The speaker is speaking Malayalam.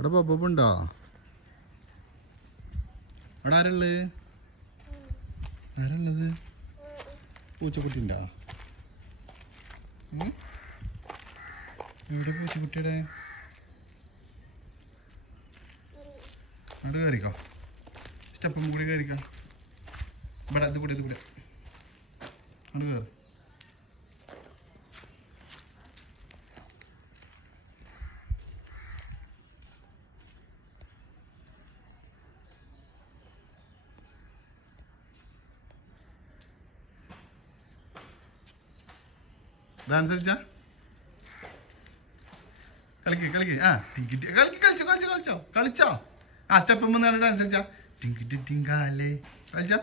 അവിടെ ബബ്ബുണ്ടോ അവിടെ ആരുള്ളത് ആരുള്ളത് പൂച്ചക്കുട്ടി ഉണ്ടോ? എവിടെ പൂച്ചക്കുട്ടിയുടെ? അവിടെ കയറിക്കോ. സ്റ്റെപ്പും കൂടി കയറിക്കാം. ഇവിടെ ഇത് കൂടെ ഇത് കൂടെ. അവിടെ കയറി. ഡാൻസ് കളിച്ചാ? കളിക്ക് കളിക്ക്. ആ ടിങ്കിട്ടി കളിക്ക് കളിച്ചോ കളിച്ചോ കളിച്ചോ. കളിച്ചോ. ആ സ്റ്റെപ്പ് മൂന്നാണ് ഡാൻസ് കളിച്ചാ. ടിങ്കിട്ടി ടിങ്കാലേ. കളിച്ചോ?